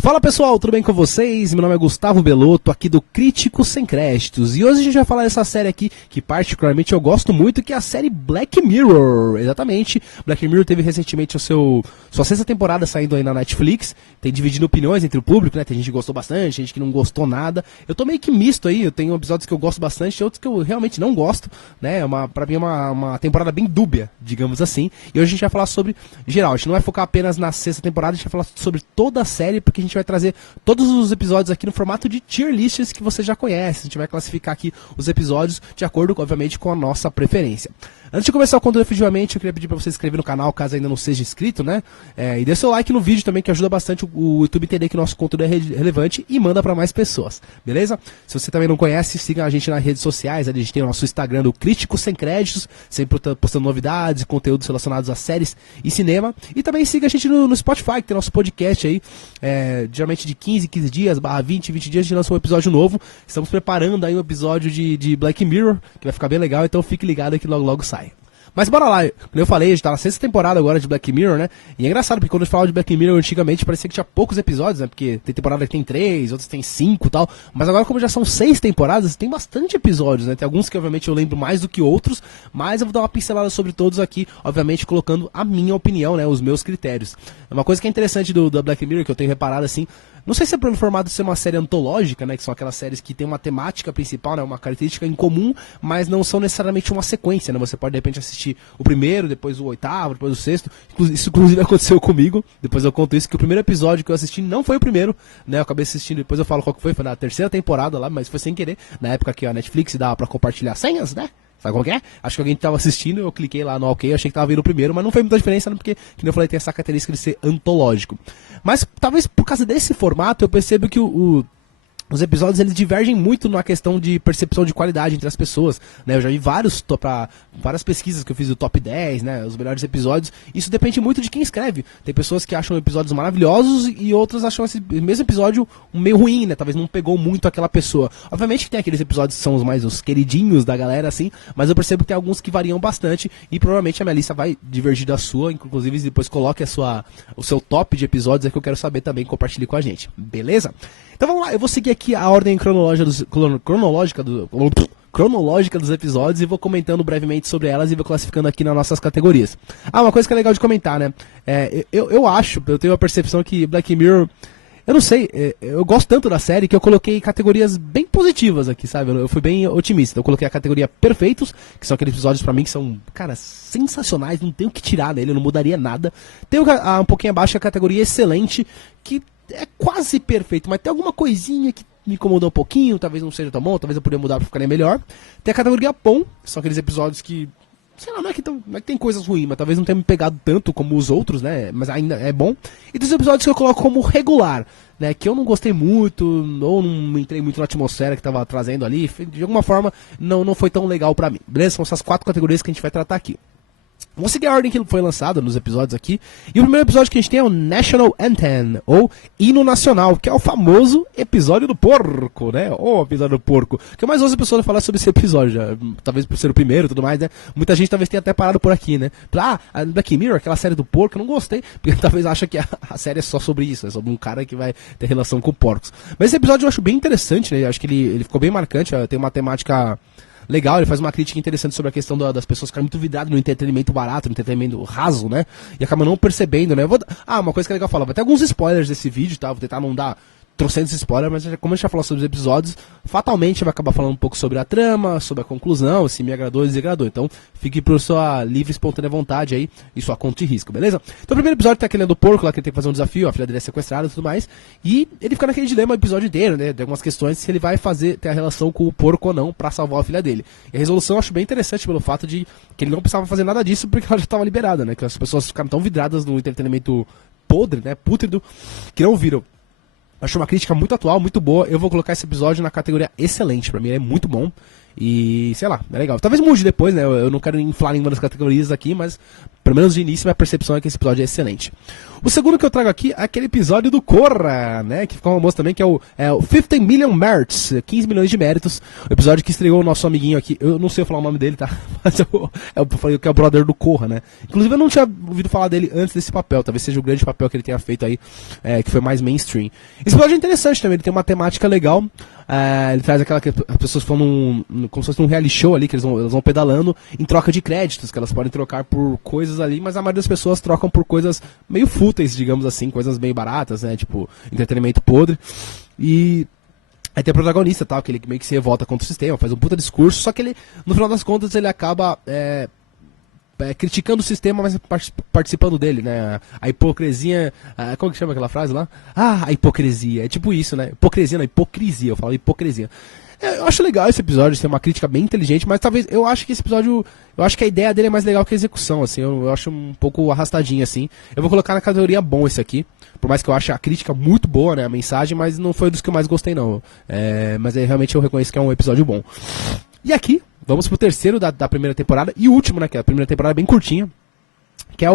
Fala pessoal, tudo bem com vocês? Meu nome é Gustavo Belotto, aqui do Crítico Sem Créditos. E hoje a gente vai falar dessa série aqui, que particularmente eu gosto muito, que é a série Black Mirror. Exatamente, Black Mirror teve recentemente sua sexta temporada saindo aí na Netflix. Tem dividido opiniões entre o público, né? Tem gente que gostou bastante, gente que não gostou nada. Eu tô meio que misto aí, eu tenho episódios que eu gosto bastante e outros que eu realmente não gosto, né? Pra mim é uma temporada bem dúbia, digamos assim. E hoje a gente vai falar sobre geral, a gente não vai focar apenas na sexta temporada, a gente vai falar sobre toda a série, porque a gente vai trazer todos os episódios aqui no formato de tier lists que você já conhece. A gente vai classificar aqui os episódios de acordo, obviamente, com a nossa preferência. Antes de começar o conteúdo efetivamente, eu queria pedir para você se inscrever no canal, caso ainda não seja inscrito, né? E dê seu like no vídeo também, que ajuda bastante o YouTube a entender que o nosso conteúdo é relevante e manda para mais pessoas, beleza? Se você também não conhece, siga a gente nas redes sociais, a gente tem o nosso Instagram do Crítico Sem Créditos, sempre postando novidades e conteúdos relacionados a séries e cinema. E também siga a gente no Spotify, que tem nosso podcast aí, geralmente de 15 dias, / 20 dias, a gente lança um episódio novo. Estamos preparando aí um episódio de Black Mirror, que vai ficar bem legal, então fique ligado que logo logo sai. Mas bora lá, como eu falei, a gente tá na sexta temporada agora de Black Mirror, né? E é engraçado, porque quando a gente falava de Black Mirror antigamente, parecia que tinha poucos episódios, né? Porque tem temporada que tem 3, outras tem 5 e tal. Mas agora, como já são 6 temporadas, tem bastante episódios, né? Tem alguns que, obviamente, eu lembro mais do que outros, mas eu vou dar uma pincelada sobre todos aqui, obviamente, colocando a minha opinião, né? Os meus critérios. Uma coisa que é interessante do Black Mirror, que eu tenho reparado, assim, não sei se é pelo formato de ser uma série antológica, né? Que são aquelas séries que tem uma temática principal, né? Uma característica em comum, mas não são necessariamente uma sequência, né? Você pode, de repente, assistir o primeiro, depois o oitavo, depois o sexto. Isso, inclusive, aconteceu comigo. Depois eu conto isso, que o primeiro episódio que eu assisti não foi o primeiro, né? Eu acabei assistindo, depois eu falo qual que foi na terceira temporada lá, mas foi sem querer. Na época que a Netflix dava pra compartilhar senhas, né? Sabe como que é? Acho que alguém tava assistindo, eu cliquei lá no OK, achei que tava vendo o primeiro, mas não foi muita diferença, né? Porque, como eu falei, tem essa característica de ser antológico. Mas, talvez por causa desse formato, eu percebo que os episódios eles divergem muito na questão de percepção de qualidade entre as pessoas, né? Eu já vi várias pesquisas que eu fiz do top 10, né? Os melhores episódios. Isso depende muito de quem escreve. Tem pessoas que acham episódios maravilhosos e outras acham esse mesmo episódio meio ruim, né? Talvez não pegou muito aquela pessoa. Obviamente que tem aqueles episódios que são os queridinhos da galera, assim, mas eu percebo que tem alguns que variam bastante e provavelmente a minha lista vai divergir da sua, inclusive depois coloque o seu top de episódios é que eu quero saber também, compartilhe com a gente, beleza? Então vamos lá, eu vou seguir aqui a ordem cronológica dos episódios e vou comentando brevemente sobre elas e vou classificando aqui nas nossas categorias. Uma coisa que é legal de comentar, né? Eu tenho a percepção que Black Mirror, eu não sei, eu gosto tanto da série que eu coloquei categorias bem positivas aqui, sabe? Eu fui bem otimista. Eu coloquei a categoria Perfeitos, que são aqueles episódios pra mim que são, cara, sensacionais, não tenho o que tirar nele, eu não mudaria nada. Tem um pouquinho abaixo a categoria Excelente, que é quase perfeito, mas tem alguma coisinha que me incomodou um pouquinho, talvez não seja tão bom, talvez eu poderia mudar pra ficar melhor. Tem a categoria Bom, que são aqueles episódios que, sei lá, não é que tem coisas ruins, mas talvez não tenha me pegado tanto como os outros, né, mas ainda é bom. E dos episódios que eu coloco como regular, né, que eu não gostei muito, ou não entrei muito na atmosfera que tava trazendo ali, de alguma forma não foi tão legal pra mim, beleza? São essas 4 categorias que a gente vai tratar aqui. Vamos seguir a ordem que foi lançada nos episódios aqui. E o primeiro episódio que a gente tem é o National Anthem, ou Hino Nacional, que é o famoso episódio do porco, né? Ou episódio do porco. Que eu mais ouço pessoas falar sobre esse episódio, já, talvez por ser o primeiro e tudo mais, né? Muita gente talvez tenha até parado por aqui, né? A Black Mirror, aquela série do porco, eu não gostei, porque talvez acha que a série é só sobre isso, é sobre um cara que vai ter relação com porcos. Mas esse episódio eu acho bem interessante, né? Eu acho que ele ficou bem marcante, tem uma temática legal, ele faz uma crítica interessante sobre a questão das pessoas ficarem muito vidradas no entretenimento barato, no entretenimento raso, né? E acabam não percebendo, né? Uma coisa que é legal falar, vai ter alguns spoilers desse vídeo, tá? Vou tentar não dar trocentos spoilers, mas como a gente já falou sobre os episódios, fatalmente vai acabar falando um pouco sobre a trama, sobre a conclusão, se me agradou ou desagradou. Então, fique por sua livre e espontânea vontade aí, e sua conta de risco, beleza? Então, o primeiro episódio tem aquele do porco lá, que ele tem que fazer um desafio, a filha dele é sequestrada e tudo mais, e ele fica naquele dilema o episódio inteiro, né? De algumas questões, se ele vai ter a relação com o porco ou não, pra salvar a filha dele. E a resolução eu acho bem interessante pelo fato de que ele não precisava fazer nada disso, porque ela já estava liberada, né? Que as pessoas ficaram tão vidradas no entretenimento podre, né? Pútrido, que não viram. Acho uma crítica muito atual, muito boa. Eu vou colocar esse episódio na categoria Excelente. Pra mim ele é muito bom. E, sei lá, é legal. Talvez mude depois, né? Eu não quero inflar nenhuma das categorias aqui, mas pelo menos de início minha percepção é que esse episódio é excelente. O segundo que eu trago aqui é aquele episódio do Korra, né? Que ficou famoso também, que é o 15 Million Merits, 15 milhões de méritos. O episódio que estreou o nosso amiguinho aqui. Eu não sei falar o nome dele, tá? Mas eu falei que é o brother do Korra, né? Inclusive eu não tinha ouvido falar dele antes desse papel. Talvez seja o grande papel que ele tenha feito aí, que foi mais mainstream. Esse episódio é interessante também, ele tem uma temática legal. Ele traz aquela que as pessoas falam como se fosse um reality show ali, que elas vão pedalando em troca de créditos, que elas podem trocar por coisas ali, mas a maioria das pessoas trocam por coisas meio fúteis, digamos assim, coisas bem baratas, né, tipo entretenimento podre. E aí tem o protagonista, tal, que ele meio que se revolta contra o sistema, faz um puta discurso, só que ele, no final das contas, ele acaba criticando o sistema, mas participando dele, né? A hipocrisia. Como que chama aquela frase lá? A hipocrisia. É tipo isso, né? Hipocrisia, não, hipocrisia. Eu falo hipocrisia. Eu acho legal esse episódio, tem uma crítica bem inteligente, mas talvez. Eu acho que esse episódio. Eu acho que a ideia dele é mais legal que a execução, assim. Eu acho um pouco arrastadinho, assim. Eu vou colocar na categoria bom esse aqui. Por mais que eu ache a crítica muito boa, né? A mensagem, mas não foi dos que eu mais gostei, não. Mas aí realmente eu reconheço que é um episódio bom. E aqui. Vamos pro terceiro da primeira temporada e último, né? Que a primeira temporada é bem curtinha. Que é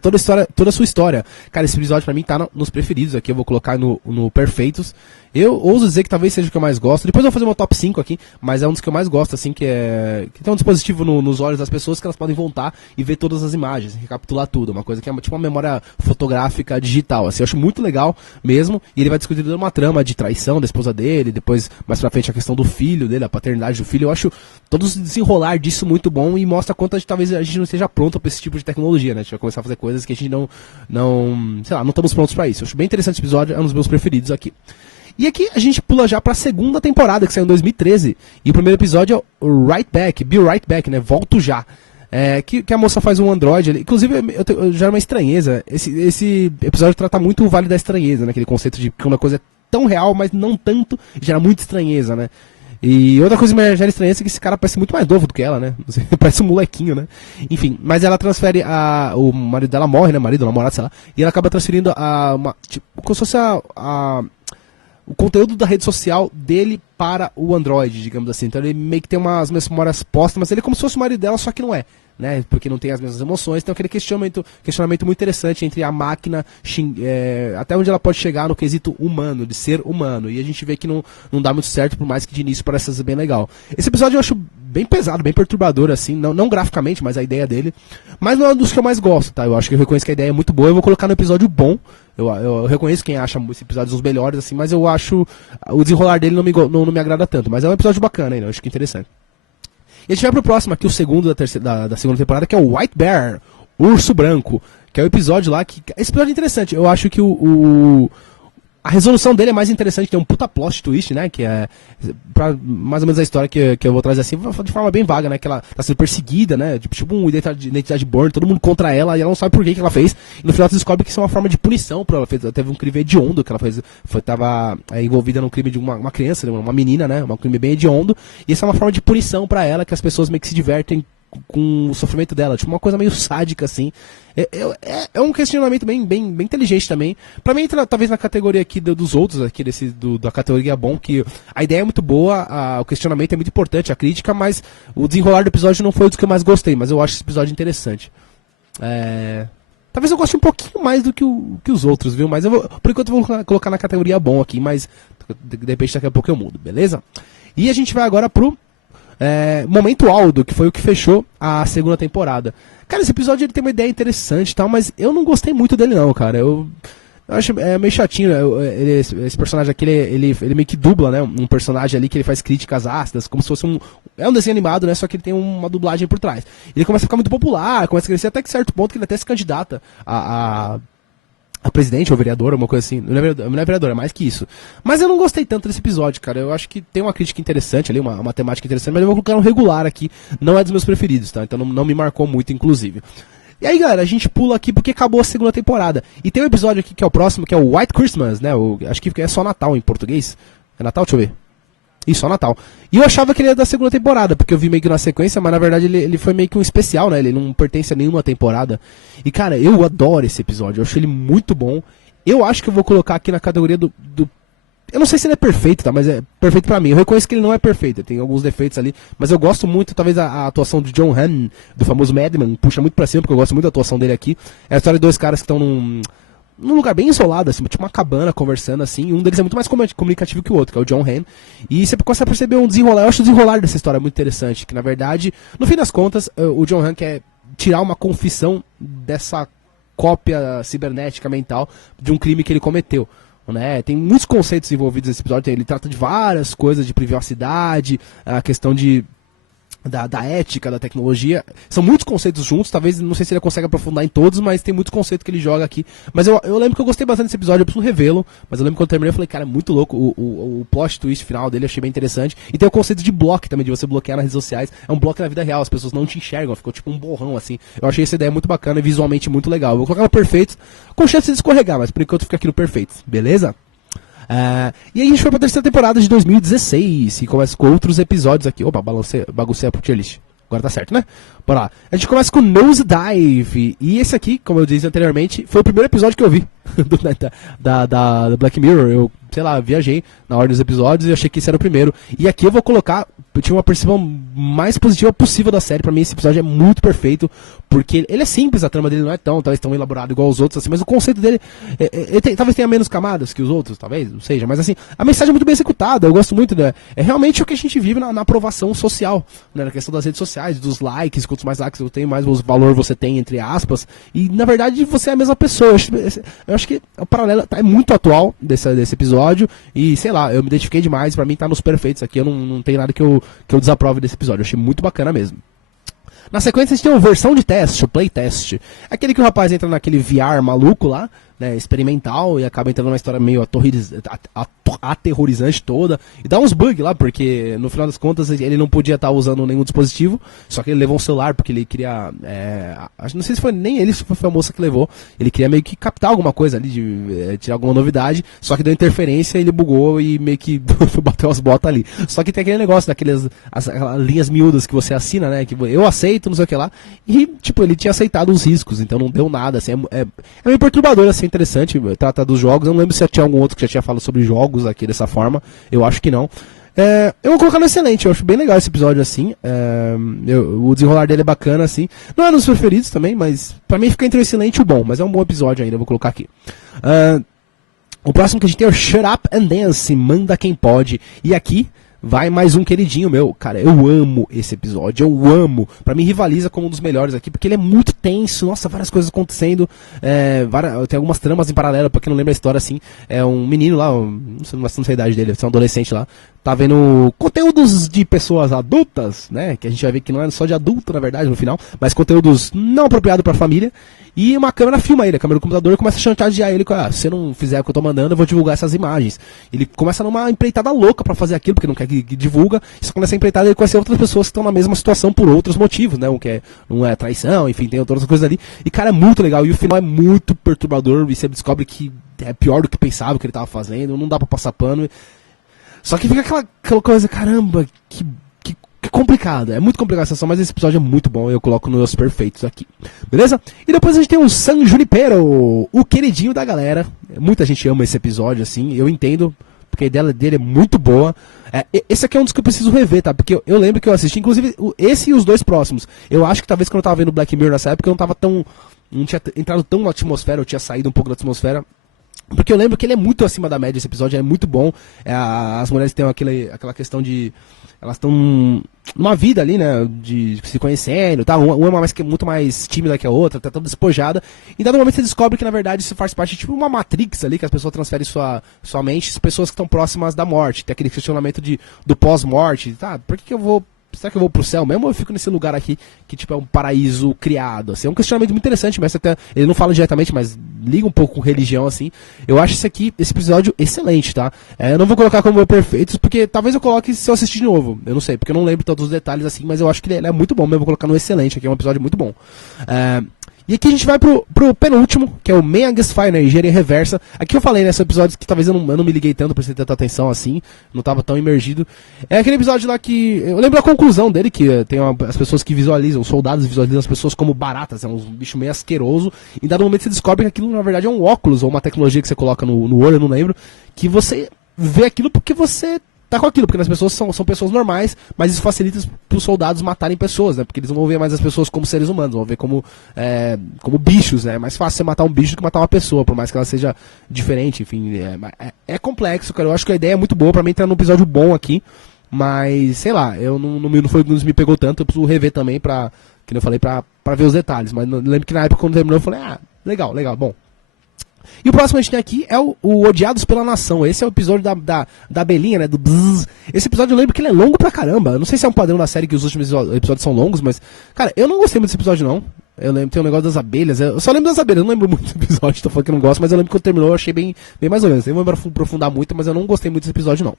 toda a sua história. Cara, esse episódio pra mim tá nos preferidos aqui. Eu vou colocar no Perfeitos. Eu ouso dizer que talvez seja o que eu mais gosto. Depois eu vou fazer uma top 5 aqui, mas é um dos que eu mais gosto, assim, que tem um dispositivo nos olhos das pessoas que elas podem voltar e ver todas as imagens, recapitular tudo. Uma coisa que é tipo uma memória fotográfica digital, assim. Eu acho muito legal mesmo. E ele vai discutir toda uma trama de traição da esposa dele, depois, mais pra frente, a questão do filho dele, a paternidade do filho. Eu acho todo o desenrolar disso muito bom e mostra quanto talvez a gente não esteja pronto pra esse tipo de tecnologia, né? A gente vai começar a fazer coisas que a gente não sei lá, não estamos prontos pra isso. Eu acho bem interessante esse episódio, é um dos meus preferidos aqui. E aqui a gente pula já pra segunda temporada, que saiu em 2013. E o primeiro episódio é o Right Back, Be Right Back, né? Volto já. Que a moça faz um androide ali. Inclusive, eu já era uma estranheza. Esse episódio trata muito o Vale da Estranheza, né? Aquele conceito de que uma coisa é tão real, mas não tanto, gera muita estranheza, né? E outra coisa que me gera estranheza é que esse cara parece muito mais novo do que ela, né? Parece um molequinho, né? Enfim, mas ela transfere o marido dela morre, né? Marido, namorado, sei lá. E ela acaba transferindo como se fosse o conteúdo da rede social dele para o Android, digamos assim. Então ele meio que tem umas memórias póstumas, ele é como se fosse o marido dela, só que não é, né? Porque não tem as mesmas emoções. Então aquele questionamento muito interessante entre a máquina, até onde ela pode chegar no quesito humano, de ser humano. E a gente vê que não dá muito certo, por mais que de início pareça ser bem legal. Esse episódio eu acho bem pesado, bem perturbador, assim, não graficamente, mas a ideia dele. Mas não é um dos que eu mais gosto, tá? Eu acho que eu reconheço que a ideia é muito boa, eu vou colocar no episódio bom. Eu reconheço quem acha esse episódio dos melhores, assim, mas eu acho o desenrolar dele não me agrada tanto. Mas é um episódio bacana ainda, eu acho que é interessante. E a gente vai pro próximo aqui, o segundo da segunda temporada, que é o White Bear, Urso Branco, que é o episódio lá que... Esse episódio é interessante, eu acho que a resolução dele é mais interessante, tem um puta plot twist, né, que é mais ou menos a história que eu vou trazer assim, de forma bem vaga, né, que ela tá sendo perseguida, né, tipo um identidade born, todo mundo contra ela, e ela não sabe por que ela fez, e no final você descobre que isso é uma forma de punição, ela teve um crime hediondo, que ela tava envolvida num crime de uma criança, uma menina, né, um crime bem hediondo, e isso é uma forma de punição pra ela, que as pessoas meio que se divertem com o sofrimento dela, tipo uma coisa meio sádica assim. É um questionamento bem inteligente também. Pra mim entra talvez na categoria aqui dos outros aqui da categoria bom, que a ideia é muito boa, o questionamento é muito importante, a crítica, mas o desenrolar do episódio não foi um dos que eu mais gostei, mas eu acho esse episódio interessante. Talvez eu goste um pouquinho mais do que os outros, viu? Mas por enquanto eu vou colocar na categoria bom aqui, mas de repente daqui a pouco eu mudo, beleza? E a gente vai agora pro Momento Aldo, que foi o que fechou a segunda temporada. Cara, esse episódio ele tem uma ideia interessante e tal, mas eu não gostei muito dele não, cara. Eu acho meio chatinho, né? Esse personagem aqui, ele meio que dubla, né? Um personagem ali que ele faz críticas ácidas, como se fosse um desenho animado, né? Só que ele tem uma dublagem por trás. Ele começa a ficar muito popular, começa a crescer até que certo ponto que ele até se candidata a presidente ou vereador, uma coisa assim. Não é vereador, é mais que isso. Mas eu não gostei tanto desse episódio, cara. Eu acho que tem uma crítica interessante ali, uma temática interessante, mas eu vou colocar um regular aqui. Não é dos meus preferidos, tá? Então não me marcou muito, inclusive. E aí, galera, a gente pula aqui porque acabou a segunda temporada. E tem um episódio aqui que é o próximo, que é o White Christmas, né? Acho que é só Natal em português. É Natal? Deixa eu ver. Isso, só Natal. E eu achava que ele era da segunda temporada, porque eu vi meio que na sequência, mas na verdade ele foi meio que um especial, né? Ele não pertence a nenhuma temporada. E, cara, eu adoro esse episódio, eu acho ele muito bom. Eu acho que eu vou colocar aqui na categoria do Eu não sei se ele é perfeito, tá? Mas é perfeito pra mim. Eu reconheço que ele não é perfeito, ele tem alguns defeitos ali, mas eu gosto muito, talvez a atuação de John Hamm, do famoso Madman, puxa muito pra cima, porque eu gosto muito da atuação dele aqui. É a história de dois caras que estão num lugar bem isolado, assim, tipo uma cabana conversando, assim, e um deles é muito mais comunicativo que o outro, que é o John Hamm, e você começa a perceber um desenrolar, eu acho o desenrolar dessa história muito interessante, que na verdade, no fim das contas, o John Hamm quer tirar uma confissão dessa cópia cibernética mental de um crime que ele cometeu. Né? Tem muitos conceitos envolvidos nesse episódio, ele trata de várias coisas de privacidade, a questão da ética, da tecnologia, são muitos conceitos juntos, talvez, não sei se ele consegue aprofundar em todos, mas tem muitos conceitos que ele joga aqui, mas eu lembro que eu gostei bastante desse episódio, eu preciso revê-lo, mas eu lembro que quando eu terminei, eu falei, cara, é muito louco, o plot twist final dele eu achei bem interessante, e tem o conceito de bloco também, de você bloquear nas redes sociais, é um bloco na vida real, as pessoas não te enxergam, ficou tipo um borrão assim, eu achei essa ideia muito bacana e visualmente muito legal, eu vou colocar no perfeito, com chance de escorregar, mas por enquanto fica aqui no perfeito, beleza? E aí a gente foi pra terceira temporada de 2016 e começa com outros episódios aqui. Opa, baguncei a tier list. Agora tá certo, né? Bora lá. A gente começa com Nose Dive. E esse aqui, como eu disse anteriormente, foi o primeiro episódio que eu vi da Black Mirror. Eu, sei lá, viajei na ordem dos episódios e achei que esse era o primeiro. E aqui eu vou colocar, eu tive uma percepção mais positiva possível da série. Pra mim esse episódio é muito perfeito, porque ele é simples, a trama dele não é talvez tão elaborado igual os outros, assim, mas o conceito dele, talvez tenha menos camadas que os outros, talvez, não seja, mas assim, a mensagem é muito bem executada, eu gosto muito, né? É realmente o que a gente vive na aprovação social, né? Na questão das redes sociais, dos likes, quanto mais likes eu tenho, mais valor você tem, entre aspas, e na verdade você é a mesma pessoa. Eu acho que o paralelo é muito atual desse episódio, e sei lá, eu me identifiquei demais, pra mim tá nos perfeitos aqui, eu não tenho nada que eu desaprove desse episódio, eu achei muito bacana mesmo. Na sequência a gente tem uma versão de teste, o playtest. Aquele que o rapaz entra naquele VR maluco lá, né, experimental, e acaba entrando numa história meio aterrorizante toda, e dá uns bugs lá, porque no final das contas ele não podia estar usando nenhum dispositivo, só que ele levou um celular, porque ele queria, não sei se foi nem ele, se foi a moça que levou, ele queria meio que captar alguma coisa ali, tirar alguma novidade, só que deu interferência, ele bugou e meio que bateu as botas ali. Só que tem aquele negócio daquelas linhas miúdas que você assina, né, que eu aceito, não sei o que lá, e tipo, ele tinha aceitado os riscos, então não deu nada, assim, é meio perturbador, assim, interessante, trata dos jogos, eu não lembro se tinha algum outro que já tinha falado sobre jogos aqui dessa forma, eu acho que não. Eu vou colocar no excelente, eu acho bem legal esse episódio assim, o desenrolar dele é bacana assim, não é um dos preferidos também, mas pra mim fica entre o excelente e o bom, mas é um bom episódio ainda, eu vou colocar aqui. O próximo que a gente tem é o Shut Up and Dance, Manda Quem Pode, e aqui vai mais um queridinho meu, cara, eu amo esse episódio, eu amo, pra mim rivaliza como um dos melhores aqui, porque ele é muito tenso, nossa, várias coisas acontecendo, tem algumas tramas em paralelo, pra quem não lembra a história assim, é um menino lá, não sei a idade dele, é um adolescente lá, tá vendo conteúdos de pessoas adultas, né, que a gente vai ver que não é só de adulto, na verdade, no final, mas conteúdos não apropriados pra família, e uma câmera filma ele, a câmera do computador começa a chantagear ele, se você não fizer o que eu tô mandando, eu vou divulgar essas imagens. Ele começa numa empreitada louca pra fazer aquilo, porque não quer que divulga, e só começa a empreitada ele conhece outras pessoas que estão na mesma situação por outros motivos, né, um é traição, enfim, tem outras coisas ali, e cara, é muito legal, e o final é muito perturbador, e você descobre que é pior do que pensava que ele tava fazendo, não dá pra passar pano, só que fica aquela coisa, caramba, que complicado, é muito complicado a situação, mas esse episódio é muito bom, eu coloco nos perfeitos aqui, beleza? E depois a gente tem o San Junipero, o queridinho da galera, muita gente ama esse episódio, assim, eu entendo, porque a ideia dele é muito boa, esse aqui é um dos que eu preciso rever, tá? Porque eu lembro que eu assisti, inclusive, esse e os dois próximos, eu acho que talvez quando eu tava vendo Black Mirror nessa época, eu não tinha entrado tão na atmosfera, eu tinha saído um pouco da atmosfera, porque eu lembro que ele é muito acima da média, esse episódio é muito bom, as mulheres têm aquela questão de, elas estão numa vida ali, né, de se conhecendo, tá? Uma é muito mais tímida que a outra, tá toda despojada, e dado momento você descobre que na verdade isso faz parte de tipo uma Matrix ali, que as pessoas transferem sua mente, as pessoas que estão próximas da morte, tem aquele questionamento do pós-morte, tá? Por que eu vou... Será que eu vou pro céu mesmo ou eu fico nesse lugar aqui que tipo é um paraíso criado? Assim, é um questionamento muito interessante, mas até ele não fala diretamente, mas liga um pouco com religião, assim. Eu acho esse episódio excelente, tá? Eu não vou colocar como perfeitos, porque talvez eu coloque se eu assistir de novo. Eu não sei, porque eu não lembro todos os detalhes assim, mas eu acho que ele é muito bom, eu vou colocar no excelente aqui, é um episódio muito bom. E aqui a gente vai pro penúltimo, que é o Man Against Fire, Engenharia Reversa. Aqui eu falei nesse episódio que talvez eu não me liguei tanto, prestei tanta atenção assim, não tava tão imergido. É aquele episódio lá que... Eu lembro a conclusão dele, que tem as pessoas que visualizam, os soldados visualizam as pessoas como baratas, é um bicho meio asqueroso, e em dado momento você descobre que aquilo na verdade é um óculos, ou uma tecnologia que você coloca no olho, eu não lembro, que você... vê aquilo porque você tá com aquilo, porque as pessoas são pessoas normais, mas isso facilita pros soldados matarem pessoas, né? Porque eles não vão ver mais as pessoas como seres humanos, vão ver como bichos, né? É mais fácil você matar um bicho do que matar uma pessoa, por mais que ela seja diferente, enfim. É complexo, cara. Eu acho que a ideia é muito boa, pra mim entrar num episódio bom aqui, mas, sei lá, eu não foi me pegou tanto, eu preciso rever também que eu falei, pra ver os detalhes. Mas eu lembro que na época, quando terminou, eu falei, legal, bom. E o próximo que a gente tem aqui é o Odiados pela Nação. Esse é o episódio da abelhinha, né? Do bzzz. Esse episódio eu lembro que ele é longo pra caramba. Eu não sei se é um padrão da série que os últimos episódios são longos, mas, cara, eu não gostei muito desse episódio, não. Eu lembro, tem um negócio das abelhas. Eu só lembro das abelhas, eu não lembro muito do episódio, tô falando que eu não gosto, mas eu lembro que quando terminou eu achei bem mais ou menos. Eu não vou aprofundar muito, mas eu não gostei muito desse episódio, não.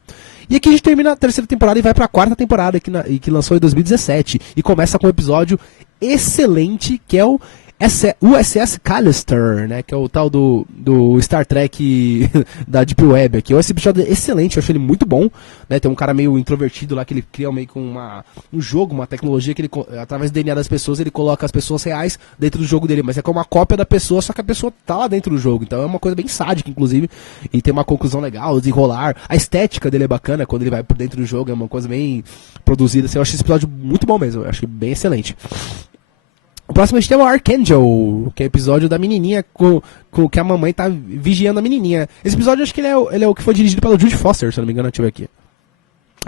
E aqui a gente termina a terceira temporada e vai pra quarta temporada, que lançou em 2017. E começa com um episódio excelente, que é o USS Callister, né, que é o tal do Star Trek da Deep Web aqui. Esse episódio é excelente, eu achei ele muito bom, né, tem um cara meio introvertido lá que ele cria meio que um jogo, uma tecnologia que ele, através do DNA das pessoas, ele coloca as pessoas reais dentro do jogo dele, mas é como uma cópia da pessoa, só que a pessoa tá lá dentro do jogo, então é uma coisa bem sádica, inclusive, e tem uma conclusão legal, desenrolar, a estética dele é bacana, quando ele vai por dentro do jogo, é uma coisa bem produzida, assim, eu achei esse episódio muito bom mesmo, eu achei bem excelente. O próximo a gente tem o Archangel, que é o episódio da menininha com que a mamãe tá vigiando a menininha. Esse episódio eu acho que ele é o que foi dirigido pelo Jude Foster, se eu não me engano, deixa eu ver aqui.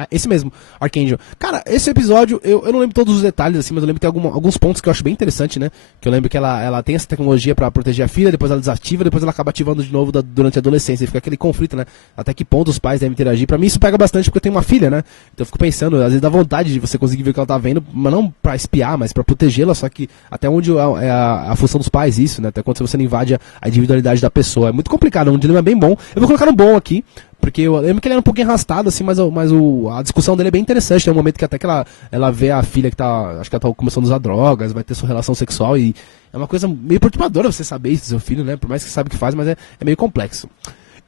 Esse mesmo, Archangel. Cara, esse episódio, eu não lembro todos os detalhes, assim, mas eu lembro que tem alguns pontos que eu acho bem interessante, né? Que eu lembro que ela tem essa tecnologia pra proteger a filha, depois ela desativa, depois ela acaba ativando de novo durante a adolescência. E fica aquele conflito, né? Até que ponto os pais devem interagir. Pra mim isso pega bastante porque eu tenho uma filha, né? Então eu fico pensando, às vezes dá vontade de você conseguir ver o que ela tá vendo, mas não pra espiar, mas pra protegê-la, só que até onde é a função dos pais isso, né? Até quando você não invade a individualidade da pessoa. É muito complicado, é um dilema bem bom. Eu vou colocar no bom aqui, porque eu lembro que ele era um pouquinho arrastado, assim, mas a discussão dele é bem interessante. Tem um momento que até que ela vê a filha que acho que ela tá começando a usar drogas, vai ter sua relação sexual, e é uma coisa meio perturbadora você saber isso do seu filho, né? Por mais que você sabe o que faz, mas é meio complexo.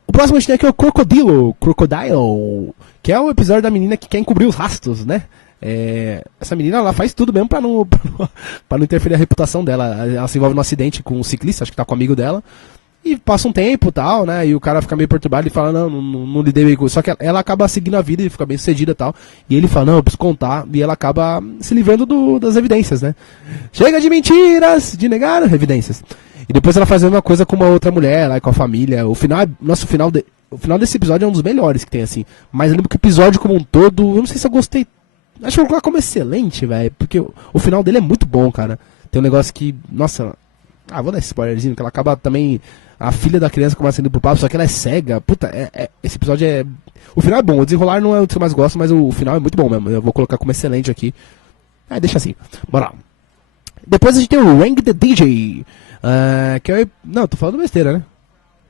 O próximo a gente tem aqui é o Crocodile, que é o episódio da menina que quer encobrir os rastros, né? Essa menina, ela faz tudo mesmo pra não interferir a reputação dela. Ela se envolve num acidente com um ciclista, acho que tá com um amigo dela. E passa um tempo e tal, né? E o cara fica meio perturbado e fala, não lidei bem com isso. Só que ela acaba seguindo a vida e fica bem sucedida e tal. E ele fala, não, eu preciso contar. E ela acaba se livrando das evidências, né? Chega de mentiras, de negar evidências. E depois ela faz a mesma coisa com uma outra mulher, lá com a família. O final desse episódio é um dos melhores que tem, assim. Mas eu lembro que o episódio como um todo, eu não sei se eu gostei. Acho que eu vou colocar como excelente, velho. Porque o final dele é muito bom, cara. Tem um negócio que, nossa... vou dar esse spoilerzinho, que ela acaba também... A filha da criança começa indo pro papo, só que ela é cega. Puta, esse episódio é... O final é bom, o desenrolar não é o que eu mais gosto, mas o final é muito bom mesmo. Eu vou colocar como excelente aqui. Deixa assim. Bora lá. Depois a gente tem o Rank the DJ. Que é... Não, tô falando besteira, né?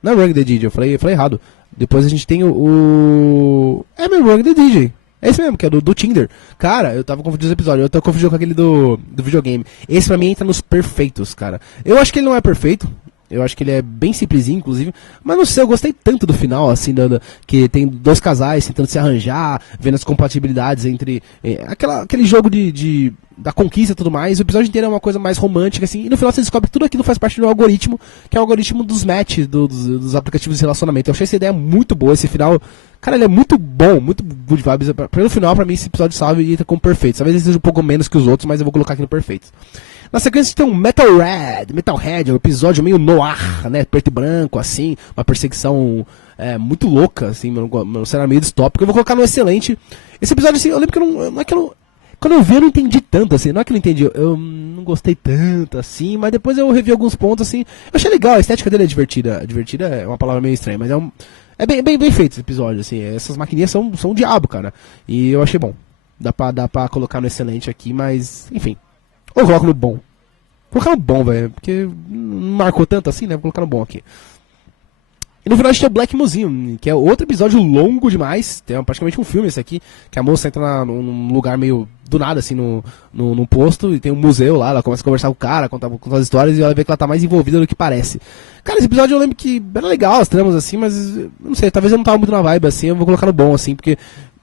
Não é Rank the DJ, eu falei errado. Depois a gente tem o... É mesmo, Rank the DJ. É esse mesmo, que é do Tinder. Cara, eu tava confundindo os episódios, eu tô confundindo com aquele do videogame. Esse pra mim entra nos perfeitos, cara. Eu acho que ele não é perfeito. Eu acho que ele é bem simplesinho, inclusive. Mas não sei, eu gostei tanto do final, assim, que tem dois casais tentando se arranjar, vendo as compatibilidades entre... aquele jogo da conquista e tudo mais. O episódio inteiro é uma coisa mais romântica, assim. E no final você descobre que tudo aquilo faz parte do algoritmo, que é o algoritmo dos matches, dos aplicativos de relacionamento. Eu achei essa ideia muito boa, esse final... Cara, ele é muito bom, muito good vibes. Pelo final, pra mim, esse episódio salve e entra como perfeito. Talvez ele seja um pouco menos que os outros, mas eu vou colocar aqui no perfeito. Na sequência tem um Metalhead, um episódio meio noir, né, preto e branco, assim, uma perseguição muito louca, assim, meu cenário meio distópico. Eu vou colocar no excelente. Esse episódio, assim, eu lembro que não é que eu não... Quando eu vi, eu não entendi tanto, assim, não é que eu não entendi, eu não gostei tanto, assim, mas depois eu revi alguns pontos, assim, eu achei legal, a estética dele é divertida. Divertida é uma palavra meio estranha, mas é bem feito esse episódio, assim, essas maquininhas são um diabo, cara, e eu achei bom. Dá pra colocar no excelente aqui, mas, enfim, ou eu coloco no bom. Vou colocar no bom, velho, porque não marcou tanto assim, né, vou colocar no bom aqui. E no final a gente tem o Black Museum, que é outro episódio longo demais, tem praticamente um filme esse aqui, que a moça entra num lugar meio do nada, assim, num posto, e tem um museu lá, ela começa a conversar com o cara, contar as histórias, e ela vê que ela tá mais envolvida do que parece. Cara, esse episódio eu lembro que era legal as tramas, assim, mas, não sei, talvez eu não tava muito na vibe, assim, eu vou colocar no bom, assim, porque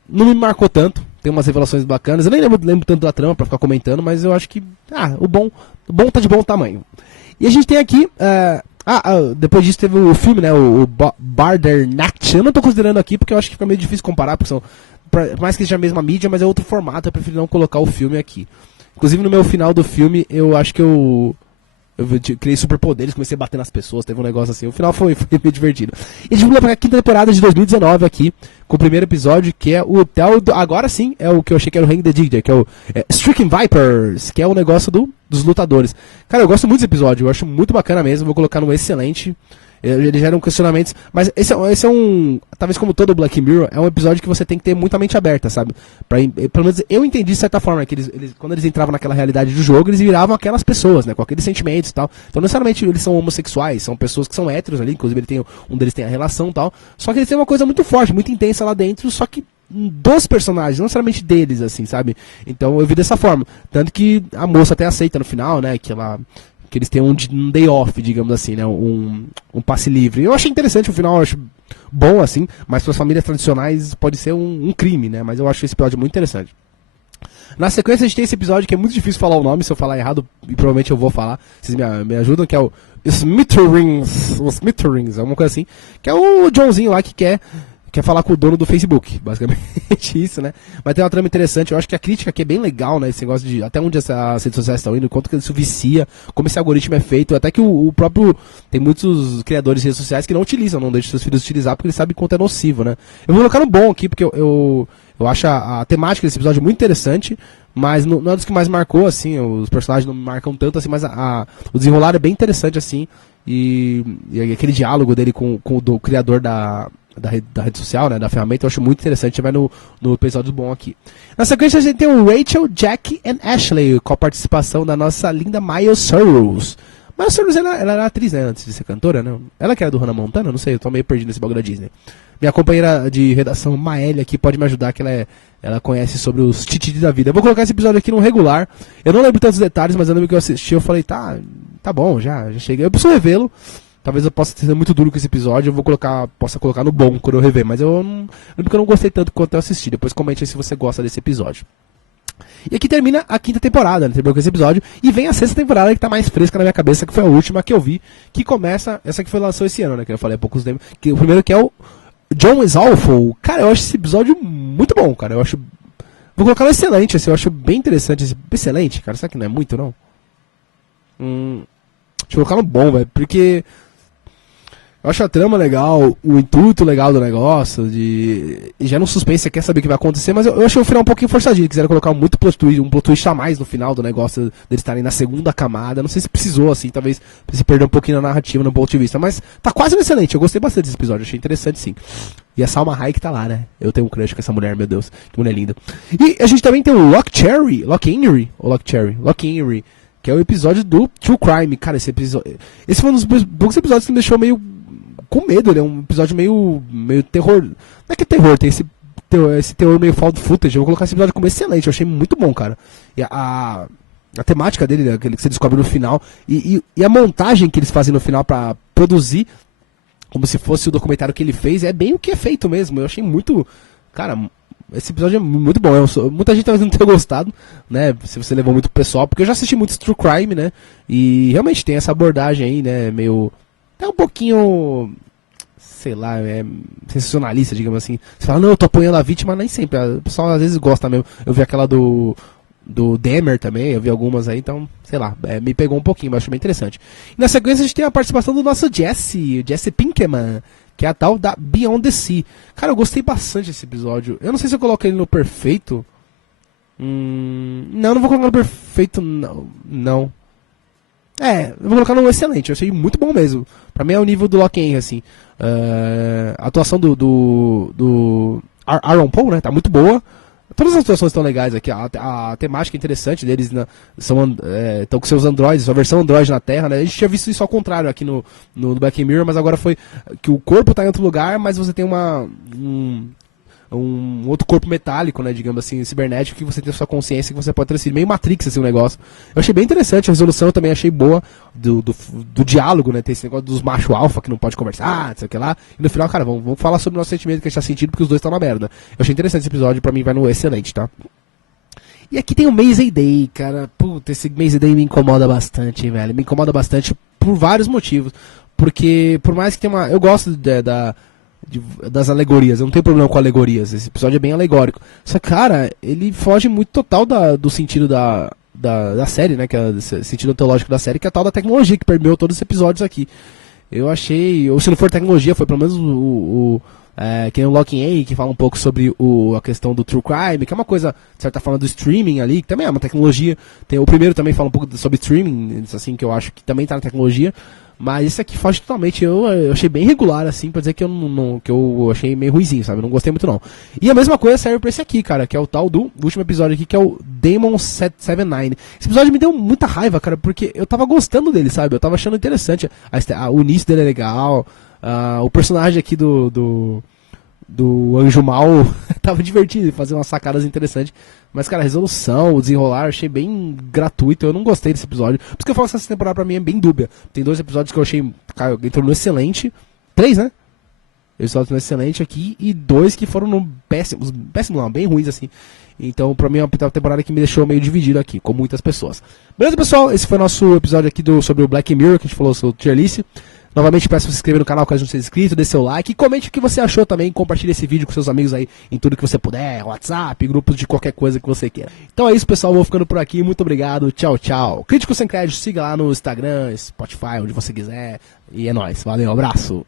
não me marcou tanto, tem umas revelações bacanas, eu nem lembro tanto da trama pra ficar comentando, mas eu acho que, o bom tá de bom tamanho. E a gente tem aqui... Depois disso teve o filme, né? O Bardernacht. Eu não tô considerando aqui porque eu acho que fica meio difícil comparar, porque são, por mais que seja a mesma mídia, mas é outro formato, eu prefiro não colocar o filme aqui. Inclusive no meu final do filme, eu acho que eu criei superpoderes, comecei a bater nas pessoas, teve um negócio assim. O final foi meio divertido. E a gente vai pra quinta temporada de 2019 aqui, com o primeiro episódio, que é o agora sim, é o que eu achei que era o Hang the Digger, que é o Stricken Vipers, que é o negócio dos lutadores. Cara, eu gosto muito desse episódio, eu acho muito bacana mesmo, vou colocar no excelente. Eles geram questionamentos, mas esse é um, talvez como todo Black Mirror, é um episódio que você tem que ter muita mente aberta, sabe? Pelo menos eu entendi de certa forma, que quando eles entravam naquela realidade do jogo, eles viravam aquelas pessoas, né? Com aqueles sentimentos e tal. Então, não necessariamente eles são homossexuais, são pessoas que são héteros ali, inclusive um deles tem a relação e tal. Só que eles têm uma coisa muito forte, muito intensa lá dentro, só que dos personagens, não necessariamente deles, assim, sabe? Então eu vi dessa forma. Tanto que a moça até aceita no final, né? Que eles têm um day off, digamos assim, né? Um passe livre. Eu achei interessante o final, eu acho bom, assim, mas para as famílias tradicionais pode ser um crime, né? Mas eu acho esse episódio muito interessante. Na sequência a gente tem esse episódio que é muito difícil falar o nome, se eu falar errado, e provavelmente eu vou falar, vocês me ajudam, que é o Smitherings, alguma coisa assim, que é o Johnzinho lá que quer falar com o dono do Facebook, basicamente isso, né? Mas tem uma trama interessante, eu acho que a crítica aqui é bem legal, né? Esse negócio de até onde as redes sociais estão indo, quanto que isso vicia, como esse algoritmo é feito, até que o próprio, tem muitos criadores de redes sociais que não utilizam, não deixam seus filhos utilizar porque eles sabem quanto é nocivo, né? Eu vou colocar no bom aqui, porque eu acho a temática desse episódio muito interessante, mas não é dos que mais marcou, assim, os personagens não me marcam tanto, assim, mas o desenrolar é bem interessante, assim, e aquele diálogo dele com o criador da rede social, né, da ferramenta, eu acho muito interessante. A gente vai no episódio bom aqui. Na sequência a gente tem o Rachel, Jack e Ashley, com a participação da nossa linda Miley Cyrus. Miley Cyrus, ela era atriz, né, antes de ser cantora, né? Ela que era do Hannah Montana, não sei, eu tô meio perdido nesse bagulho da Disney. Minha companheira de redação, Maélia, aqui, pode me ajudar, que ela conhece sobre os tititi da vida. Eu vou colocar esse episódio aqui no regular. Eu não lembro tantos detalhes, mas eu lembro que eu assisti, eu falei, tá bom, já cheguei. Eu preciso revê-lo. Talvez eu possa ser muito duro com esse episódio, possa colocar no bom quando eu rever, mas eu lembro que eu não gostei tanto quanto eu assisti. Depois comente aí se você gosta desse episódio. E aqui termina a quinta temporada, né? Terminou com esse episódio, e vem a sexta temporada que tá mais fresca na minha cabeça, que foi a última que eu vi, que começa, essa que lançou esse ano, né? Que eu falei há poucos tempos, que o primeiro que é o John is Awful. Cara, eu acho esse episódio muito bom, cara. Eu acho. Vou colocar no excelente, assim, eu acho bem interessante. Excelente, cara. Será que não é muito, não? Deixa eu colocar no bom, velho, porque eu acho a trama legal, o intuito legal do negócio, e já no suspense você quer saber o que vai acontecer, mas eu achei o final um pouquinho forçadinho, quiseram colocar muito um plot twist a mais no final do negócio, deles estarem na segunda camada, não sei se precisou, assim, talvez se perder um pouquinho na narrativa, no ponto de vista, mas tá quase um excelente, eu gostei bastante desse episódio, achei interessante sim. E a Salma Hayek tá lá, né? Eu tenho um crush com essa mulher, meu Deus, que mulher linda. E a gente também tem o Lock Henry, que é o episódio do True Crime. Cara, esse foi um dos poucos episódios que me deixou meio com medo. Ele é um episódio meio terror. Não é que é terror, tem esse teor meio found footage. Eu vou colocar esse episódio como excelente, eu achei muito bom, cara. E a temática dele, aquele que você descobre no final, e a montagem que eles fazem no final pra produzir como se fosse o documentário que ele fez, é bem o que é feito mesmo. Eu achei muito... Cara, esse episódio é muito bom. Muita gente talvez não tenha gostado, né? Se você levou muito pro pessoal, porque eu já assisti muito True Crime, né? E realmente tem essa abordagem aí, né? Meio... até um pouquinho... sei lá, sensacionalista, digamos assim. Você fala, não, eu tô apoiando a vítima, nem sempre. O pessoal às vezes gosta mesmo. Eu vi aquela do Dahmer também, eu vi algumas aí, então, sei lá, me pegou um pouquinho, mas acho bem interessante. E na sequência a gente tem a participação do nosso Jesse Pinkman, que é a tal da Beyond the Sea. Cara, eu gostei bastante desse episódio. Eu não sei se eu coloco ele no perfeito. Não vou colocar no perfeito, não. Eu vou colocar no excelente, eu achei muito bom mesmo. Pra mim é o nível do Lock Henry, assim. A atuação do Aaron Paul, né, tá muito boa. Todas as atuações estão legais aqui, a temática é interessante deles, estão com seus androides, sua versão android na Terra, né? A gente tinha visto isso ao contrário aqui no Black Mirror, mas agora foi que o corpo está em outro lugar, mas você tem um outro corpo metálico, né, digamos assim, cibernético, que você tem a sua consciência, que você pode transferir, meio Matrix, assim, o negócio. Eu achei bem interessante, a resolução eu também achei boa, do diálogo, né, tem esse negócio dos macho alfa, que não pode conversar, não sei o que lá, e no final, cara, vamos falar sobre o nosso sentimento que a gente tá sentindo, porque os dois estão na merda. Eu achei interessante esse episódio, pra mim vai no excelente, tá? E aqui tem o Maze Day, cara, puta, esse Maze Day me incomoda bastante, velho, me incomoda bastante por vários motivos. Porque, por mais que tenha uma... Eu gosto das alegorias, eu não tenho problema com alegorias. Esse episódio é bem alegórico. Só que, cara, ele foge muito total do sentido da série, né? Que é o sentido teológico da série, que é a tal da tecnologia que permeou todos os episódios aqui. Eu achei... Ou se não for tecnologia, foi pelo menos que nem o Locking A, que fala um pouco sobre a questão do True Crime, que é uma coisa, de certa forma, do streaming ali, que também é uma tecnologia. O primeiro também fala um pouco sobre streaming, assim, que eu acho que também tá na tecnologia. Mas esse aqui foge totalmente. Eu achei bem regular, assim, pra dizer que que eu achei meio ruizinho, sabe? Eu não gostei muito, não. E a mesma coisa serve pra esse aqui, cara, que é o tal do último episódio aqui, que é o Demon 779. Esse episódio me deu muita raiva, cara, porque eu tava gostando dele, sabe? Eu tava achando interessante. O início dele é legal. O personagem aqui do Anjo Mal tava divertido, fazer umas sacadas interessantes. Mas, cara, a resolução, o desenrolar, eu achei bem gratuito. Eu não gostei desse episódio. Por isso que eu falo que essa temporada pra mim é bem dúbia. Tem 2 episódios que eu achei, cara, entrou no excelente. 3, né? Episódios no excelente aqui. E 2 que foram no péssimos. Péssimos não, bem ruins assim. Então, pra mim é uma temporada que me deixou meio dividido aqui, com muitas pessoas. Beleza, pessoal? Esse foi o nosso episódio aqui sobre o Black Mirror, que a gente falou sobre o tier list. Novamente peço para se inscrever no canal caso não seja inscrito, dê seu like e comente o que você achou também, compartilhe esse vídeo com seus amigos aí em tudo que você puder, WhatsApp, grupos de qualquer coisa que você queira. Então é isso, pessoal, vou ficando por aqui, muito obrigado, tchau, tchau. Crítico Sem Crédito, siga lá no Instagram, Spotify, onde você quiser, e é nóis, valeu, abraço.